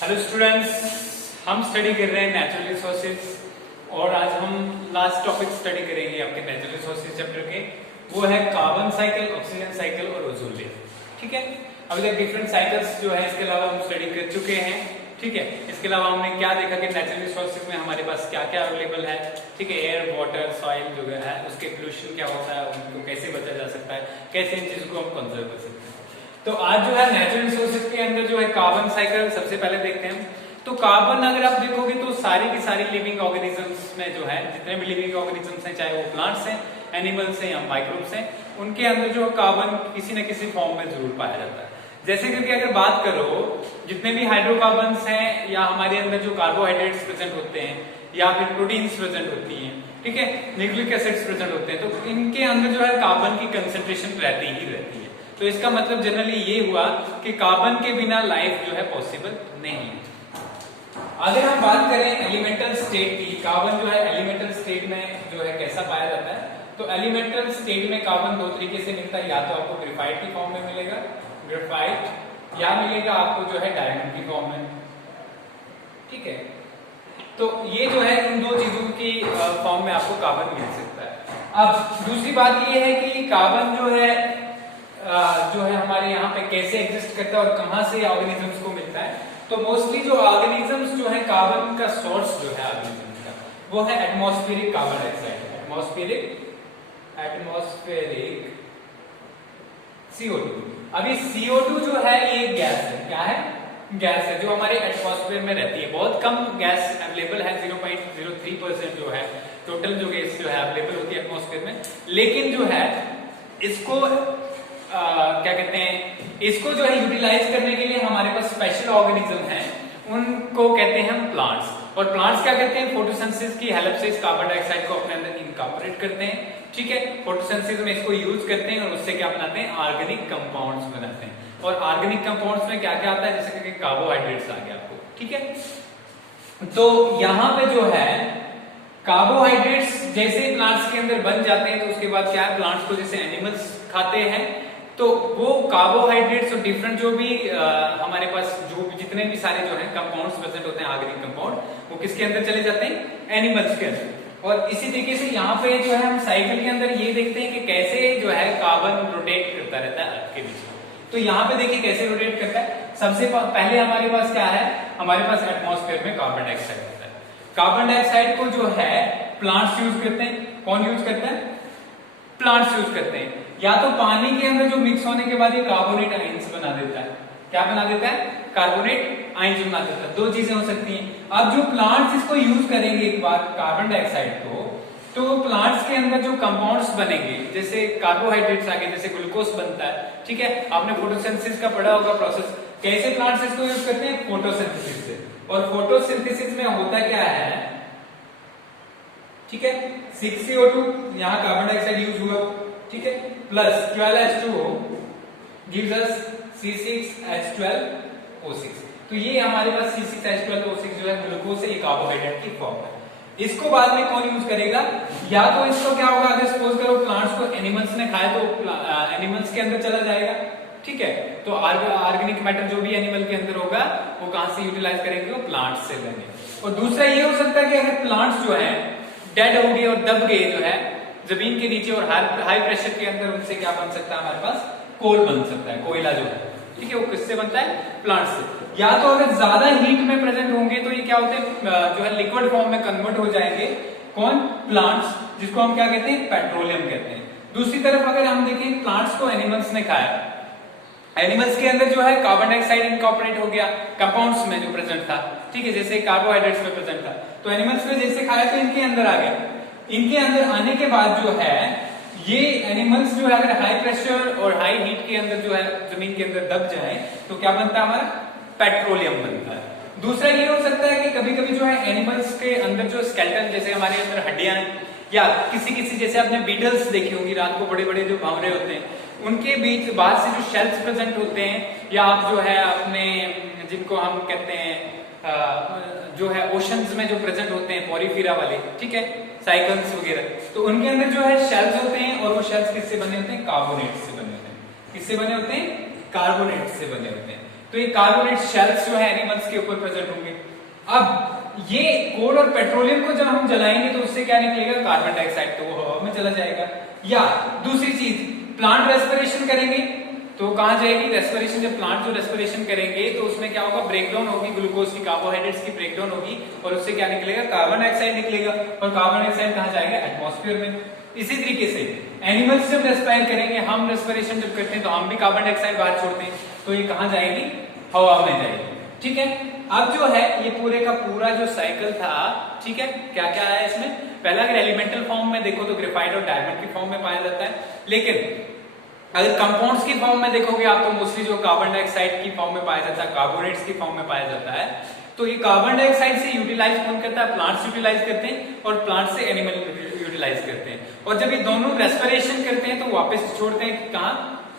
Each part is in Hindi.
हेलो स्टूडेंट्स, हम स्टडी कर रहे हैं नेचुरल रिसोर्सेज और आज हम लास्ट टॉपिक स्टडी करेंगे आपके नेचुरल रिसोर्सेज चैप्टर के। वो है कार्बन साइकिल, ऑक्सीजन साइकिल और ओजोन लेयर। ठीक है, अभी तक डिफरेंट साइकिल्स जो है इसके अलावा हम स्टडी कर चुके हैं। ठीक है, इसके अलावा हमने क्या देखा कि नेचुरल रिसोर्सेज में हमारे पास क्या क्या अवेलेबल है। ठीक है, एयर, वाटर, सॉइल जो है उसके पोल्यूशन क्या होता है, उनको कैसे बचा जा सकता है, कैसे इन चीजों को हम कंजर्व कर सकते हैं। तो आज जो है नेचुरल रिसोर्सेज के अंदर जो है कार्बन साइकिल सबसे पहले देखते हैं। तो कार्बन अगर आप देखोगे तो सारी की सारी लिविंग ऑर्गेनिजम्स में जो है, जितने भी लिविंग ऑर्गेनिजम्स हैं, चाहे वो प्लांट्स हैं, एनिमल्स हैं या माइक्रोब्स हैं, उनके अंदर जो कार्बन किसी न किसी फॉर्म में जरूर पाया जाता है। जैसे करके अगर बात करो, जितने भी हाइड्रोकार्बन्स हैं या हमारे अंदर जो कार्बोहाइड्रेट्स प्रेजेंट होते हैं या फिर प्रोटीन्स प्रेजेंट होती हैं, ठीक है, न्यूक्लिक एसिड्स प्रेजेंट होते हैं, तो इनके अंदर जो है कार्बन की कंसेंट्रेशन रहती ही रहती है। तो इसका मतलब जनरली ये हुआ कि कार्बन के बिना लाइफ जो है पॉसिबल नहीं है। अगर हम बात करें एलिमेंटल स्टेट की, कार्बन जो है एलिमेंटल स्टेट में जो है कैसा पाया जाता है, तो एलिमेंटल स्टेट में कार्बन दो तरीके से मिलता है। या तो आपको ग्रेफाइट की फॉर्म में मिलेगा, ग्रेफाइट, या मिलेगा आपको जो है डायमंड की फॉर्म में। ठीक है, तो ये जो है इन दो चीजों की फॉर्म में आपको कार्बन मिल सकता है। अब दूसरी बात ये है कि कार्बन जो है हमारे यहाँ पे कैसे एग्जिस्ट करता है और कहाँ से ऑर्गेनिजम्स को मिलता है। तो मोस्टली जो ऑर्गेनिजम्स जो है, कार्बन का सोर्स जो है ऑर्गेनिजम्स का, वो है atmospheric carbon dioxide, atmospheric CO2। अभी CO2 जो है ये गैस है। क्या है? गैस है जो हमारे एटमॉस्फेयर में रहती है। बहुत कम गैस अवेलेबल है, 0.03% जो है टोटल जो गैस जो है अवेलेबल होती है एटमॉस्फेयर में। लेकिन जो है इसको क्या कहते हैं, इसको जो है यूटिलाइज करने के लिए हमारे पास स्पेशल ऑर्गेनिज्म हैं, उनको कहते हैं हम प्लांट्स। और प्लांट्स क्या करते हैं, फोटोसिंथेसिस की हेल्प से इस कार्बन डाइऑक्साइड को अपने अंदर इनकॉर्पोरेट करते हैं। ठीक है, फोटोसिंथेसिस में इसको यूज करते हैं और उससे क्या बनाते हैं, ऑर्गेनिक कंपाउंड्स बनाते हैं। और ऑर्गेनिक कंपाउंड्स में क्या क्या आता है, जैसे कि कार्बोहाइड्रेट्स आ गया आपको। ठीक है, तो यहाँ पे जो है कार्बोहाइड्रेट्स जैसे प्लांट्स के अंदर बन जाते हैं, तो उसके बाद क्या है, प्लांट्स को जैसे एनिमल्स खाते हैं, तो वो कार्बोहाइड्रेट्स और डिफरेंट जो भी हमारे पास जो जितने भी सारे जो है कंपाउंड्स प्रेजेंट होते हैं ऑर्गेनिक कंपाउंड, वो किसके अंदर चले जाते हैं, एनिमल्स के अंदर। और इसी तरीके से यहाँ पे जो है हम साइकिल के अंदर ये देखते हैं कि कैसे जो है कार्बन रोटेट करता रहता है अर्थ के बीच में। तो यहाँ पे देखिए कैसे रोटेट करता है। सबसे पहले हमारे पास क्या है, हमारे पास एटमॉस्फेयर में कार्बन डाइऑक्साइड होता है। कार्बन डाइऑक्साइड को जो है प्लांट्स यूज करते हैं। कौन यूज करते हैं? प्लांट्स यूज करते हैं। या तो पानी के अंदर जो मिक्स होने के बाद ये कार्बोनेट आयंस बना देता है। क्या बना देता है? कार्बोनेट आयंस बना देता है। दो चीजें हो सकती हैं। अब जो प्लांट्स इसको यूज करेंगे एक बार कार्बन डाइऑक्साइड को, तो प्लांट्स के अंदर जो कंपाउंड्स बनेंगे, जैसे कार्बोहाइड्रेट्स आगे, जैसे ग्लूकोज बनता है। ठीक है, आपने फोटोसिंथेसिस का पढ़ा होगा प्रोसेस। कैसे प्लांट्स इसको यूज करते हैं? फोटोसिंथेसिस से। और फोटोसिंथेसिस में होता क्या है, ठीक है, 6CO2 यहाँ कार्बन डाइऑक्साइड यूज हुआ, ठीक है, plus 12H2O gives us C6H12O6। तो ये हमारे पास C6H12O6 जो है ग्लूकोज से, ये कार्बोहाइड्रेट की फॉर्म है। इसको बाद में कौन यूज करेगा? या तो इसको क्या होगा, अगर सपोज करो प्लांट्स को एनिमल्स ने खाया तो एनिमल्स के अंदर चला जाएगा। ठीक है, तो ऑर्गेनिक मैटर जो भी एनिमल के अंदर होगा वो कहां से यूटिलाइज करेंगे, वो प्लांट्स से बने। और दूसरा ये हो सकता है कि अगर प्लांट्स जो है डेड हो गए और दब गए जो है जमीन के नीचे और हाई प्रेशर के अंदर, उनसे क्या बन सकता है, हमारे पास कोल बन सकता है, कोयला जो है। ठीक है, वो किससे बनता है? प्लांट से। या तो अगर ज्यादा हीट में प्रेजेंट होंगे तो ये क्या होते हैं, जो है लिक्विड फॉर्म में कन्वर्ट हो जाएंगे। कौन? प्लांट्स, जिसको हम क्या कहते हैं, पेट्रोलियम कहते हैं। दूसरी तरफ अगर हम देखें, प्लांट्स को एनिमल्स ने खाया, एनिमल्स के अंदर जो है कार्बन डाइऑक्साइड इनकॉर्पोरेट हो गया कंपाउंड्स में जो प्रेजेंट था। ठीक है, जैसे कार्बोहाइड्रेट्स में प्रेजेंट था, तो एनिमल्स ने जैसे खाया तो इनके अंदर आ गया। इनके अंदर आने के बाद जो है ये एनिमल्स जो है अगर हाई प्रेशर और हाई हीट के अंदर जो है जमीन के अंदर दब जाए तो क्या बनता है, हमारा पेट्रोलियम बनता है। दूसरा ये हो सकता है कि कभी कभी जो है एनिमल्स के अंदर जो स्केलेटन, जैसे हमारे अंदर हड्डियां, या किसी जैसे आपने बीटल्स देखी होंगी, रात को बड़े बड़े जो भंवरे होते हैं, उनके बीच बाहर से जो शेल्स प्रेजेंट होते हैं, या आप जो है अपने जिनको हम कहते हैं जो है ओशंस में जो प्रेजेंट होते हैं, पोरीफीरा वाले, ठीक है, साइकल्स वगैरह, तो उनके अंदर जो है शेल्स होते हैं, और वो शेल्स किससे बने होते हैं? कार्बोनेट से बने होते हैं। किससे बने होते हैं? कार्बोनेट से बने होते हैं। तो ये कार्बोनेट शेल्स जो है एनिमल्स के ऊपर प्रेजेंट होंगे। अब ये कोल और पेट्रोलियम को जब हम जलाएंगे तो उससे क्या निकलेगा, कार्बन डाइऑक्साइड, तो वो हवा में चला जाएगा। या दूसरी चीज, प्लांट रेस्पिरेशन करेंगे तो कहां जाएगी रेस्पिरेशन, जब प्लांट जो रेस्पिरेशन करेंगे तो उसमें क्या होगा, ब्रेकडाउन होगी, ग्लूकोज की, कार्बोहाइड्रेट्स की ब्रेकडाउन होगी और उससे क्या निकलेगा, कार्बन डाइऑक्साइड निकलेगा। और कार्बन डाइऑक्साइड कहां जाएगा, एटमॉस्फेयर में। इसी तरीके से एनिमल्स जब रेस्पायर करेंगे, हम रेस्पिरेशन जब करते हैं तो हम भी कार्बन डाइऑक्साइड बाहर छोड़ते हैं, तो ये कहां जाएगी, हवा में जाएगी। ठीक है, अब जो है ये पूरे का पूरा जो साइकिल था, ठीक है, क्या क्या है इसमें, पहला अगर एलिमेंटल फॉर्म में देखो तो ग्रेफाइट और डायमंड की फॉर्म में पाया जाता है, लेकिन अगर कंपाउंड्स की फॉर्म में देखोगे आप तो मोस्टली जो कार्बन डाइऑक्साइड की फॉर्म में पाया जाता है, कार्बोनेट्स की फॉर्म में पाया जाता है। तो ये कार्बन डाइऑक्साइड से यूटिलाइज कौन करता है, प्लांट्स यूटिलाइज करते हैं और प्लांट से एनिमल यूटिलाइज करते हैं। और जब ये दोनों रेस्पिरेशन करते हैं तो वापस छोड़ते हैं कहां,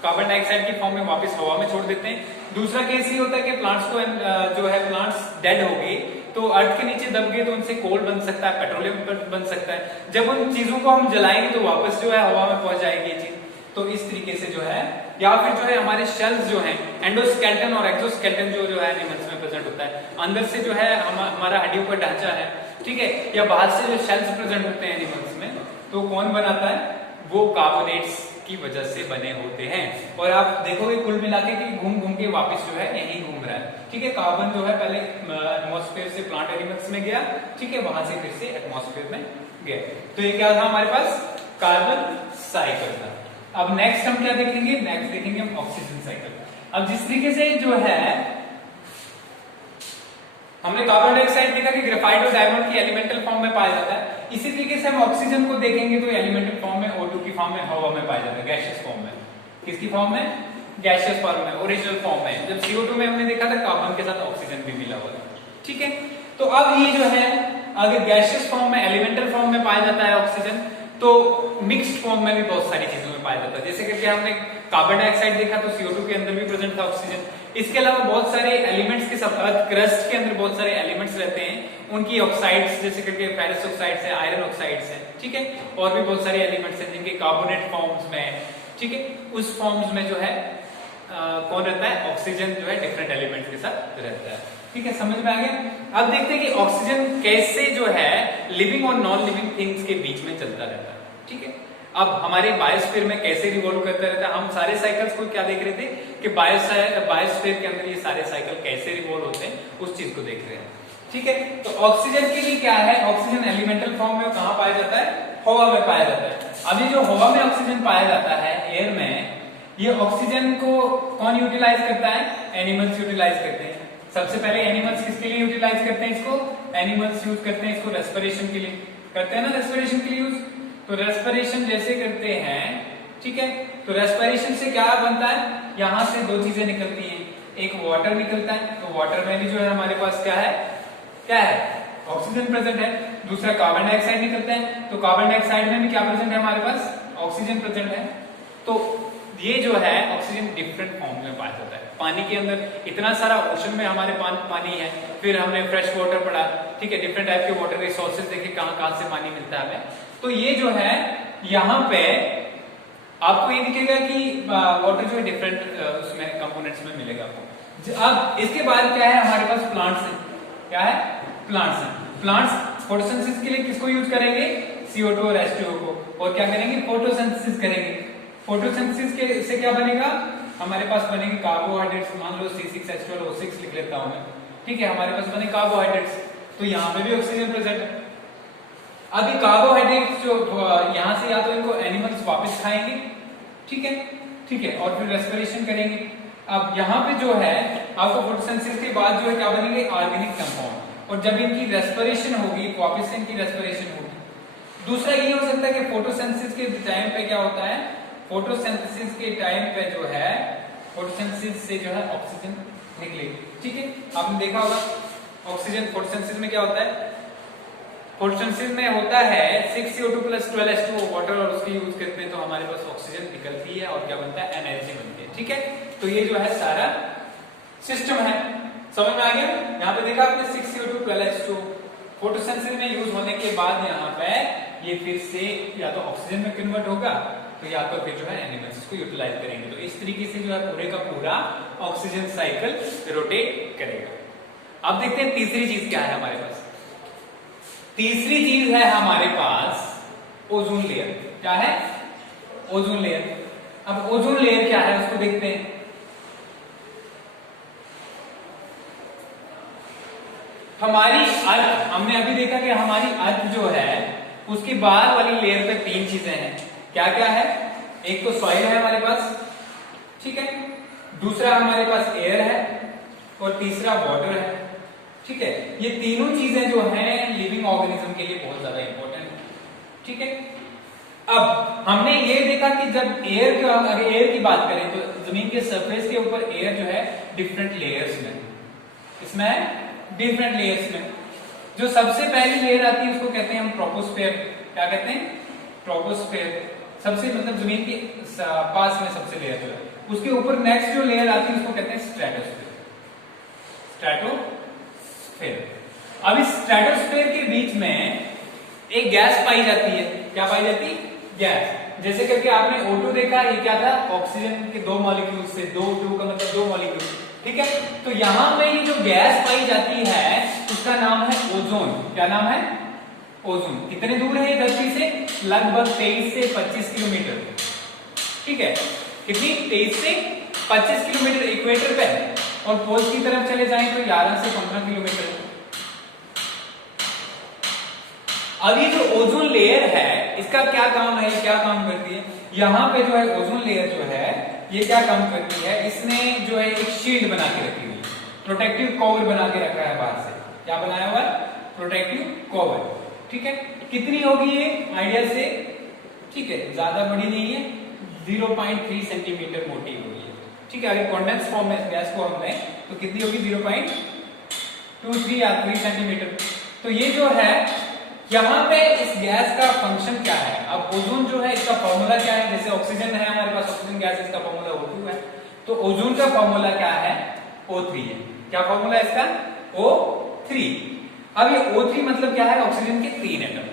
कार्बन डाइऑक्साइड की फॉर्म में वापस हवा में छोड़ देते हैं। दूसरा केस ये होता है कि प्लांट्स को जो है प्लांट्स डेड हो गए तो अर्थ के नीचे दब गए तो उनसे कोल बन सकता है, पेट्रोलियम बन सकता है। जब उन चीजों को हम जलाएंगे तो वापस जो है हवा में पहुंच जाएगी ये चीज। तो इस तरीके से जो है, या फिर जो है हमारे शेल्स जो हैं, एंडोस्केलेटन और एक्सोस्केलेटन जो है एनिमल्स में प्रेजेंट होता है। अंदर से जो है हमारा हड्डियों का ढांचा है, ठीक है, या बाहर से जो शेल्स प्रेजेंट होते हैं एनिमल्स में, तो कौन बनाता है, वो कार्बोनेट्स की वजह से बने होते हैं। और आप देखोगे कुल मिला के कि घूम घूम के वापस जो है यही घूम रहा है। ठीक है, कार्बन जो है पहले एटमॉस्फेयर से प्लांट एनिमल्स में गया, ठीक है, वहां से फिर से एटमॉस्फेयर में गया। तो ये क्या था हमारे पास, कार्बन साइकिल था। अब नेक्स्ट हम क्या देखेंगे, नेक्स्ट देखेंगे हम ऑक्सीजन साइकिल। अब जिस तरीके से जो है हमने कार्बन डाइऑक्साइड देखा कि ग्रेफाइट और डायमंड की एलिमेंटल फॉर्म में पाया जाता है, इसी तरीके से हम ऑक्सीजन को देखेंगे तो एलिमेंटल फॉर्म में, O2 की फॉर्म में, हवा में पाया जाता है, गैसियस फॉर्म में। किसकी फॉर्म में, गैसियस फॉर्म में, ओरिजिनल फॉर्म में। जब CO2 में हमने देखा था कार्बन के साथ ऑक्सीजन भी मिला हुआ था। ठीक है, तो अब ये जो है अगर गैसियस फॉर्म में, एलिमेंटल फॉर्म में पाया जाता है ऑक्सीजन, तो मिक्स्ड फॉर्म में भी बहुत सारी चीजों में पाया जाता है। जैसे कि हमने कार्बन डाइऑक्साइड देखा तो CO2 के अंदर भी प्रेजेंट था ऑक्सीजन। इसके अलावा बहुत सारे एलिमेंट्स के साथ, अर्थ क्रस्ट के अंदर बहुत सारे एलिमेंट्स रहते हैं, उनकी ऑक्साइड्स जैसे करके फेरस ऑक्साइड्स है, आयरन ऑक्साइड्स है, ठीक है, और भी बहुत सारे एलिमेंट्स हैं जिनके कार्बोनेट फॉर्म्स में, ठीक है, उस फॉर्म्स में जो है कौन रहता है, ऑक्सीजन जो है डिफरेंट एलिमेंट्स के साथ रहता है। ठीक है, समझ में आ गया। अब देखते हैं कि ऑक्सीजन कैसे जो है लिविंग और नॉन लिविंग थिंग्स के बीच में चलता रहता है। ठीक है, अब हमारे बायोस्फीयर में कैसे रिवॉल्व करता रहता है, हम सारे साइकिल्स को क्या देख रहे थे कि बायोस्फीयर के अंदर ये सारे साइकिल कैसे रिवॉल्व होते हैं, उस चीज को देख रहे हैं। ठीक है, तो ऑक्सीजन के लिए क्या है, ऑक्सीजन एलिमेंटल फॉर्म में कहां पाया जाता है, हवा में पाया जाता है। अभी जो हवा में ऑक्सीजन पाया जाता है एयर में, ये ऑक्सीजन को कौन यूटिलाइज करता है, एनिमल्स यूटिलाइज करते हैं। सबसे पहले एनिमल्स किसके लिए यूटिलाइज करते हैं इसको, एनिमल्स यूज करते हैं इसको रेस्पिरेशन के लिए, करते हैं ना रेस्पिरेशन के लिए यूज। तो रेस्पिरेशन जैसे करते हैं, ठीक है, तो रेस्पिरेशन से क्या बनता है, यहां से दो चीजें निकलती हैं, एक वाटर निकलता है, तो वाटर में भी जो है हमारे पास क्या है, क्या है, ऑक्सीजन प्रेजेंट है। दूसरा कार्बन डाइऑक्साइड निकलता है, तो कार्बन डाइऑक्साइड में भी क्या प्रेजेंट है हमारे पास, ऑक्सीजन प्रेजेंट है। तो ये जो है ऑक्सीजन डिफरेंट फॉर्म में पाया जाता है। पानी के अंदर इतना सारा ओशन में हमारे पानी है, फिर हमने फ्रेश वाटर पढ़ा, ठीक है, डिफरेंट टाइप के वाटर रिसोर्सेज देखे कहां कहां से पानी मिलता है हमें। तो ये जो है यहाँ पे आपको ये दिखेगा कि वाटर जो है डिफरेंट उसमें कंपोनेंट्स में मिलेगा आपको। अब इसके बाद क्या है हमारे पास, प्लांट्स है, क्या है, प्लांट्स है। प्लांट्स फोटोसिंथेसिस के लिए किसको यूज करेंगे, CO2 और H2O को, और क्या करेंगे, फोटोसिंथेसिस करेंगे। फोटोसिंथेसिस के से क्या बनेगा, हमारे पास बनेंगे कार्बोहाइड्रेट्स, मान लो C6H12O6 लिख लेता हूं मैं, ठीक है, हमारे पास बने कार्बोहाइड्रेट्स, तो यहाँ पे भी ऑक्सीजन प्रेजेंट है। अभी कार्बोहाइड्रेट्स जो यहाँ से या तो इनको एनिमल्स वापस खाएंगे, ठीक है, ठीक है, और फिर रेस्पिरेशन करेंगे। अब यहाँ पे जो है आपको फोटोसिंथेसिस के बाद जो है क्या बनेंगे, ऑर्गेनिक कंपाउंड, और जब इनकी रेस्पिरेशन होगी वापस से इनकी रेस्पिरेशन होगी। दूसरा ये हो सकता है कि फोटोसिंथेसिस के टाइम पे क्या होता है, फोटोसिंथेसिस के टाइम पे जो है फोटोसिंथेसिस से जो है ऑक्सीजन निकलेगी, ठीक है, आपने देखा होगा ऑक्सीजन फोटोसिंथेसिस में क्या होता है, फोटोसिंथेसिस में होता है 6CO2 + 12H2O वाटर, और उसकी यूज करते हैं तो हमारे पास ऑक्सीजन निकलती है और क्या बनता है, एनर्जी बनती है। ठीक है, तो ये जो है सारा सिस्टम है, समझ में आ गया। यहाँ पे देखा आपने 6CO2 + 12H2O फोटोसिंथेसिस में यूज होने के बाद यहाँ पे ये फिर से या तो ऑक्सीजन में कन्वर्ट होगा, तो या तो फिर जो है एनिमल्स इसको यूटिलाइज करेंगे। तो इस तरीके से जो है पूरे का पूरा ऑक्सीजन साइकिल रोटेट करेगा। अब देखते हैं तीसरी चीज क्या है हमारे पास। तीसरी चीज है हमारे पास ओजोन लेयर। क्या है? Ozone layer. अब ओजोन लेयर क्या है उसको देखते हैं। हमारी अर्थ, हमने अभी देखा कि हमारी अर्थ जो है उसकी बाहर वाली लेयर पे तीन चीजें हैं। क्या क्या है? एक तो सॉइल है हमारे पास, ठीक है, दूसरा हमारे पास एयर है और तीसरा वाटर है, ठीक है। ये तीनों चीजें जो हैं लिविंग ऑर्गेनिज्म के लिए बहुत ज्यादा इंपॉर्टेंट है, ठीक है। अब हमने ये देखा कि जब अगर एयर की बात करें तो जमीन के सरफेस के ऊपर एयर जो है डिफरेंट लेयर्स में, इसमें डिफरेंट लेयर्स में जो सबसे पहली लेयर आती है उसको कहते हैं हम ट्रोपोस्फेयर। क्या कहते हैं? ट्रोपोस्फेयर। सबसे मतलब जमीन के पास में सबसे लेयर जो है, उसके ऊपर नेक्स्ट जो लेयर आती है उसको कहते हैं स्ट्रेटोस्फेयर। स्ट्रेटोस्फेयर। अब इस स्ट्रेटोस्फेयर के बीच में एक गैस पाई जाती है। क्या पाई जाती है? गैस। जैसे करके आपने O2 देखा, ये क्या था? ऑक्सीजन के दो मॉलिक्यूल से, दो O2 का मतलब दो मॉलिक्यूल, ठीक है। तो यहां पे ये जो गैस पाई जाती है उसका नाम है ओजोन। क्या नाम है? ओजोन। कितने दूर है धरती से? लगभग 23 से 25 किलोमीटर, ठीक है। कितनी? 23 से 25 किलोमीटर इक्वेटर पे, और पोल की तरफ चले जाएं तो 11 से 15 किलोमीटर। अब ये जो ओजोन लेयर है इसका क्या काम है, क्या काम करती है? यहां पे जो है ओजोन लेयर जो है ये क्या काम करती है? इसने जो है एक शील्ड बना के रखी हुई है, प्रोटेक्टिव कवर बना के रखा है बाहर से। क्या बनाया हुआ है? प्रोटेक्टिव कवर, ठीक है। कितनी होगी ये आइडिया से? ठीक है, ज्यादा बड़ी नहीं है, 0.3 सेंटीमीटर मोटी होगी, ठीक है। अगर कॉन्डेंस फॉर्म में गैस फॉर्म में तो कितनी होगी? 0.23 या 3 सेंटीमीटर। तो ये जो है यहाँ पे इस गैस का फंक्शन क्या है? अब ओजोन जो है इसका फॉर्मूला क्या है? जैसे ऑक्सीजन है हमारे पास, ऑक्सीजन गैस, इसका फॉर्मूला O2 है, तो ओजोन का फॉर्मूला क्या है? O3 है। क्या फॉर्मूला है इसका? O3। अब ये O3 मतलब क्या है? ऑक्सीजन के 3 एटम।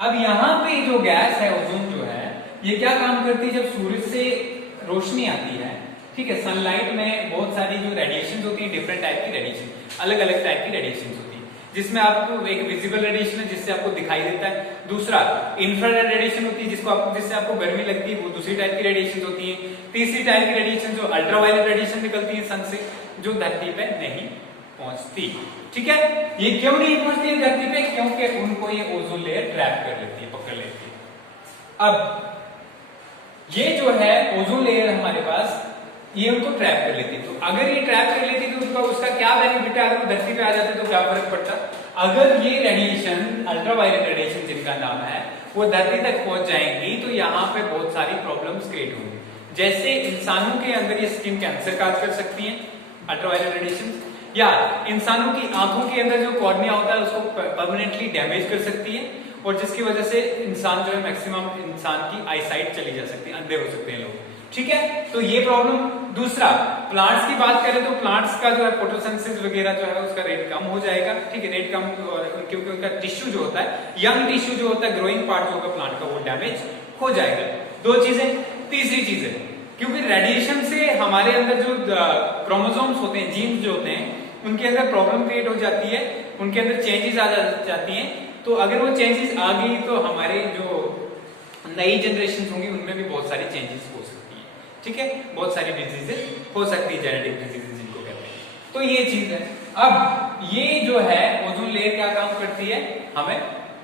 अब यहाँ पे जो गैस है ओजोन जो है ये क्या काम करती है? जब सूरज से रोशनी आती है, ठीक है, सनलाइट में बहुत सारी जो रेडिएशन होती है, डिफरेंट टाइप की रेडिएशन, अलग अलग टाइप की रेडिएशन होती है, जिसमें आपको एक विजिबल रेडिएशन है जिससे आपको दिखाई देता है, दूसरा इंफ्रारेड रेडिएशन होती है जिससे आपको गर्मी लगती है, वो दूसरी टाइप की रेडिएशन होती है, तीसरी टाइप की रेडिएशन जो अल्ट्रावायलेट रेडिएशन निकलती है सन से, जो धरती पे नहीं पहुंचती, ठीक है। ये क्यों नहीं पहुंचती है धरती पे? क्योंकि उनको ये ओजोन लेयर ट्रैप कर लेती है, पकड़ लेती है। अब ये जो है ओजोन लेयर हमारे पास, ये उनको ट्रैप कर लेती है। तो अगर ये ट्रैप कर लेती तो उसका क्या बेनिफिट है? अगर वो धरती पे आ जाते तो क्या फर्क पड़ता? अगर ये रेडिएशन, अल्ट्रावायलेट रेडिएशन जिनका नाम है, वो धरती तक पहुंच जाएंगी तो यहाँ पे बहुत सारी प्रॉब्लम्स क्रिएट होंगी। जैसे इंसानों के अंदर ये स्किन कैंसर काज कर सकती है अल्ट्रावायलेट रेडिएशन, या इंसानों की आंखों के अंदर जो कॉर्निया होता है उसको परमानेंटली डैमेज कर सकती है, और जिसकी वजह से इंसान जो है मैक्सिमम इंसान की आईसाइट चली जा सकती है, अंधे हो सकते हैं लोग, ठीक है। तो ये प्रॉब्लम। दूसरा, प्लांट्स की बात करें तो प्लांट्स का जो है फोटोसिंथेसिस वगैरह जो है उसका रेट कम हो जाएगा, ठीक है, रेट कम, क्योंकि उनका टिश्यू जो होता है, यंग टिश्यू जो होता है, ग्रोइंग पार्ट जो होगा प्लांट का, वो डैमेज हो जाएगा। दो चीजें। तीसरी चीज है, क्योंकि रेडिएशन से हमारे अंदर जो क्रोमोसोम्स होते हैं, जीन्स जो होते हैं, उनके अंदर प्रॉब्लम क्रिएट हो जाती है, उनके अंदर चेंजेस आ जाती हैं। तो अगर वो चेंजेस आ गई तो हमारे जो नई जनरेशन होंगी उनमें भी बहुत सारी चेंजेस हो सकती है, ठीक है, बहुत सारी डिजीजेस हो सकती है, जेनेटिक डिजीजेस जिनको कहते हैं। तो ये चीज है। अब ये जो है ओजोन लेयर क्या काम करती है? हमें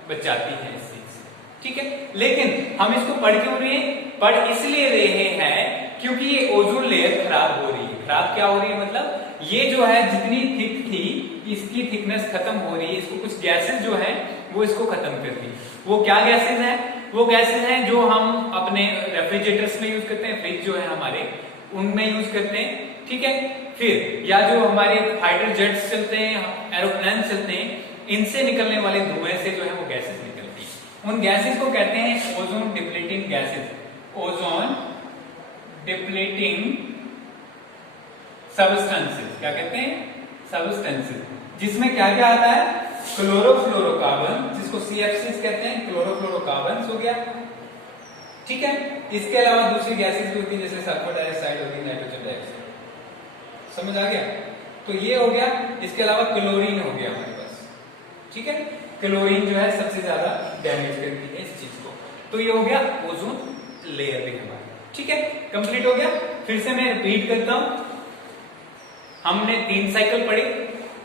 बचाती है इस चीज से, ठीक है। लेकिन हम इसको पढ़ क्यों रहे हैं? पढ़ इसलिए रहे हैं क्योंकि ये ओजोन लेयर खराब हो रही है। खराब क्या हो रही है? मतलब ये जो है जितनी थिक थी इसकी थिकनेस खत्म हो रही है, इसको कुछ गैसेस जो है वो इसको खत्म करती है। वो क्या गैसेस हैं? वो गैसेस हैं जो हम अपने रेफ्रिजरेटर्स में यूज करते हैं, फ्रिज जो है हमारे उनमें यूज करते हैं, ठीक है। फिर या जो हमारे फाइटर जेट्स चलते हैं, एरोप्लेन चलते हैं, इनसे निकलने वाले धुएं से जो है वो गैसेस निकलती है। उन गैसेस को कहते हैं ozone depleting gases, ozone depleting substances. क्या कहते हैं? सब्सटेंसेस। जिसमें क्या क्या आता है? क्लोरोफ्लोरोकार्बन, जिसको CF6 कहते हैं, क्लोरोफ्लोरोकार्बन हो गया, ठीक है। इसके अलावा दूसरी गैसेस भी होती है जैसे सल्फर डाइऑक्साइड होती है, नाइट्रोजन डाइऑक्साइड, समझ आ गया? तो ये हो गया। इसके अलावा क्लोरीन हो गया हमारे पास, ठीक है। क्लोरीन जो है सबसे ज्यादा डैमेज करती है इस चीज को। तो ये हो गया ओजोन लेयर भी हमारा, ठीक है, कंप्लीट हो गया। फिर से मैं रिपीट करता हूं, हमने 3 साइकिल पढ़े।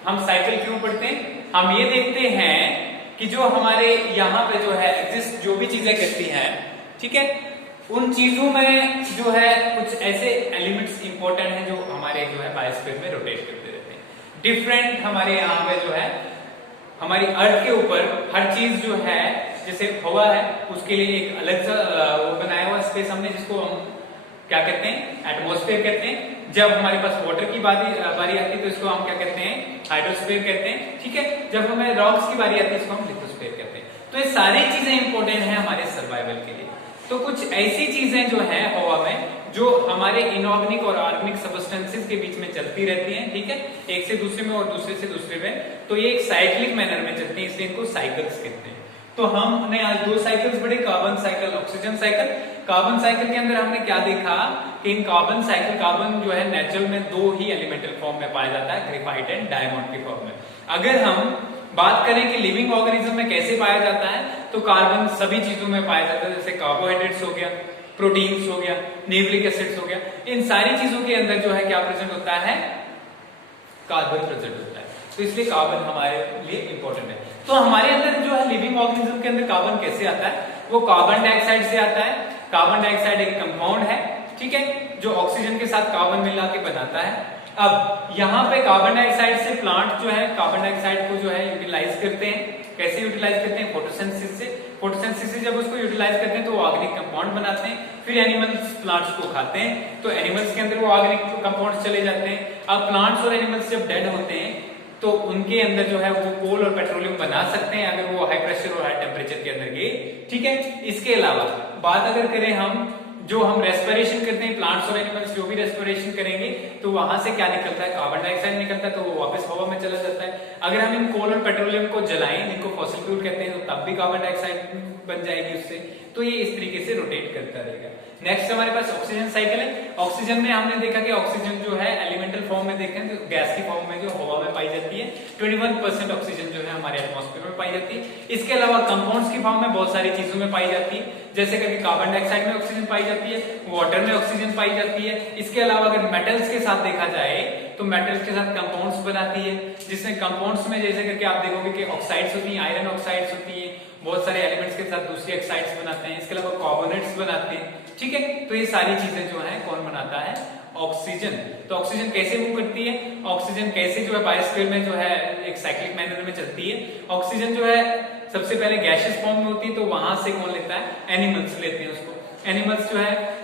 हम साइकिल क्यों पढ़ते हैं? हम ये देखते हैं कि जो हमारे यहाँ पे जो है एग्जिस्ट जो भी चीजें करती हैं, ठीक है, उन चीजों में जो है कुछ ऐसे एलिमेंट्स इंपॉर्टेंट हैं जो हमारे जो है बायोस्फीयर में रोटेट करते रहते हैं। डिफरेंट हमारे यहाँ पे जो है हमारी अर्थ के ऊपर हर चीज जो है, जैसे हवा है उसके लिए एक अलग सा वो बनाया हुआ स्पेस हमने, जिसको हम क्या कहते हैं? एटमॉस्फेयर कहते हैं। जब हमारे पास वाटर की बारी आती है तो इसको हम क्या कहते हैं? हाइड्रोस्फीयर कहते हैं, ठीक है। जब हमें रॉक्स की बारी आती है इसको हम लिथोस्फीयर कहते हैं। तो ये सारी चीजें इंपॉर्टेंट हैं हमारे सर्वाइवल के लिए। तो कुछ ऐसी चीजें जो है हवा में जो हमारे इनऑर्गेनिक और ऑर्गेनिक सबस्टेंसेस के बीच में चलती रहती हैं, ठीक है, एक से दूसरे में और दूसरे से दूसरे में। तो ये एक साइक्लिक मैनर में चलती है, इसलिए इनको साइकिल्स कहते हैं। तो हमने आज 2 साइकिल्स पढ़े, carbon cycle, oxygen cycle. Carbon cycle के अंदर हमने क्या देखा कि इन कार्बन साइकिल, कार्बन जो है नेचुरल में 2 ही एलिमेंटल फॉर्म में पाया जाता है, ग्रेफाइट एंड डायमंड की फॉर्म में। अगर हम बात करें कि लिविंग ऑर्गेनिज्म में कैसे पाया जाता है, तो कार्बन सभी चीजों में पाया जाता है, जैसे कार्बोहाइड्रेट्स हो गया, प्रोटीन्स हो गया, न्यूक्लिक एसिड्स हो गया। इन सारी चीजों के अंदर जो है क्या प्रेजेंट होता है? कार्बन प्रेजेंट होता है। तो इसलिए कार्बन हमारे लिए इंपॉर्टेंट है। तो हमारे अंदर जो है लिविंग ऑर्गेनिज्म के अंदर कार्बन कैसे आता है? वो कार्बन डाइऑक्साइड से आता है। कार्बन डाइऑक्साइड एक कंपाउंड है, ठीक है, जो ऑक्सीजन के साथ कार्बन मिला के बनाता है। अब यहाँ पे कार्बन डाइऑक्साइड से प्लांट जो है कार्बन डाइऑक्साइड को जो है यूटिलाइज करते हैं। कैसे यूटिलाइज करते हैं? फोटोसिंथेसिस से। फोटोसिंथेसिस से जब उसको यूटिलाइज करते हैं तो वो ऑर्गेनिक कंपाउंड बनाते हैं। फिर एनिमल्स प्लांट्स को खाते हैं, तो एनिमल्स के अंदर वो ऑर्गेनिक कंपाउंड्स चले जाते हैं। अब प्लांट्स और एनिमल्स जब डेड होते हैं तो उनके अंदर जो है वो कोल और पेट्रोलियम बना सकते हैं अगर वो हाई प्रेशर और हाई टेम्परेचर के अंदर गए, ठीक है। इसके अलावा बात अगर करें हम जो हम रेस्पिरेशन करते हैं, प्लांट्स और एनिमल्स जो भी रेस्पिरेशन करेंगे तो वहां से क्या निकलता है? कार्बन डाइऑक्साइड निकलता है, तो वो वापस हवा में चला जाता है। अगर हम इन कोल और पेट्रोलियम को जलाएं, जिनको फॉसिल फ्यूल कहते हैं, तो तब भी कार्बन डाइऑक्साइड बन जाएगी उससे। तो ये इस तरीके से रोटेट करता रहेगा। नेक्स्ट हमारे पास ऑक्सीजन साइकिल है। ऑक्सीजन में हमने देखा कि ऑक्सीजन जो है एलिमेंटल फॉर्म में देखें तो गैस की फॉर्म में जो हवा में पाई जाती है। 21% ऑक्सीजन जो है हमारे एटमॉस्फेयर में पाई जाती है। इसके अलावा कंपाउंड्स की फॉर्म में बहुत सारी चीजों में पाई जाती है, जैसे करके कार्बन डाइऑक्साइड में ऑक्सीजन पाई जाती है, वाटर में ऑक्सीजन पाई जाती है। इसके अलावा अगर मेटल्स के साथ देखा जाए तो मेटल्स के साथ कंपाउंड्स बनाती है, जिसमें कंपाउंड्स में जैसे करके आप देखोगे कि ऑक्साइड्स होती हैं, आयरन ऑक्साइड्स होती है, बहुत सारे एलिमेंट्स के साथ दूसरी ऑक्साइड्स बनाते हैं। इसके अलावा कार्बोनेट्स बनाते हैं, ठीक है। तो ये सारी चीजें जो है कौन बनाता है? ऑक्सीजन। तो ऑक्सीजन कैसे मूव करती है? ऑक्सीजन कैसे जो है बायोस्फीयर में जो है एक साइक्लिक मैनर में चलती है। ऑक्सीजन जो है सबसे पहले गैसियस फॉर्म में होती है, तो वहां से कौन लेता है? एनिमल्स लेते हैं उसको। एनिमल्स जो है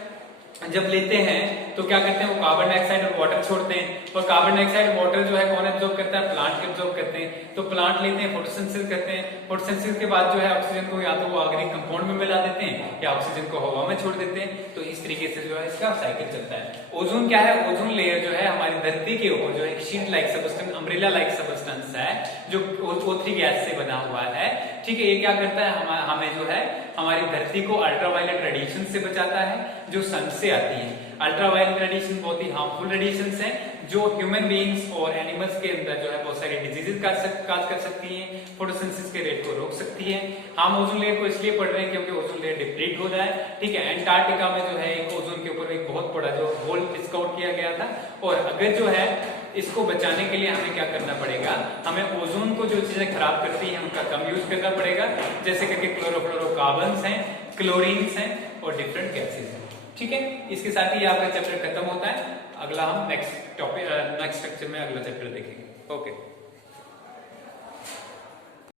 जब लेते हैं तो क्या करते हैं? वो कार्बन डाइऑक्साइड और वाटर छोड़ते हैं, और कार्बन डाइऑक्साइड वाटर जो है कौन एब्जॉर्ब करता है? प्लांट एब्जॉर्ब करते हैं। तो प्लांट लेते हैं, फोटोसिंथेसिस करते हैं। फोटोसिंथेसिस के बाद जो है ऑक्सीजन को या तो वो ऑर्गेनिक कंपाउंड में मिला देते हैं या ऑक्सीजन को हवा में छोड़ देते हैं। तो इस तरीके से जो है इसका साइकिल चलता है। ओजोन क्या है? ओजोन लेयर जो है हमारी धरती के ऊपर जो एक sheet like substance, umbrella like substance है, जो O3 गैस से बना हुआ है, ठीक है। ये क्या करता है? हमें जो है हमारी धरती को अल्ट्रावायलेट रेडिएशन से बचाता है जो सन से आती है। अल्ट्रावायलेट रेडिएशन बहुत ही हार्मफुल रेडिएशंस हैं जो ह्यूमन बीइंग्स और एनिमल्स के अंदर जो है बहुत सारी डिजीजेस काज कर सकती हैं, फोटोसिंथेसिस के रेट को रोक सकती है। हम ओजोन लेयर को इसलिए पढ़ रहे हैं क्योंकि ओजोन लेयर डिप्लीट हो रहा है, ठीक है। एंटार्क्टिका में जो है एक ओजोन के ऊपर एक बहुत बड़ा जो होल डिस्कवर किया गया था, और अगर जो है इसको बचाने के लिए हमें क्या करना पड़ेगा? हमें ओजोन को जो चीजें खराब करती हैं उनका कम यूज करना पड़ेगा, जैसे करके क्लोरोफ्लोरोकार्बन्स हैं, क्लोरीन्स हैं और डिफरेंट गैसेस हैं, ठीक है। इसके साथ ही आपका चैप्टर खत्म होता है। अगला हम नेक्स्ट लेक्चर में अगला चैप्टर देखेंगे। ओके।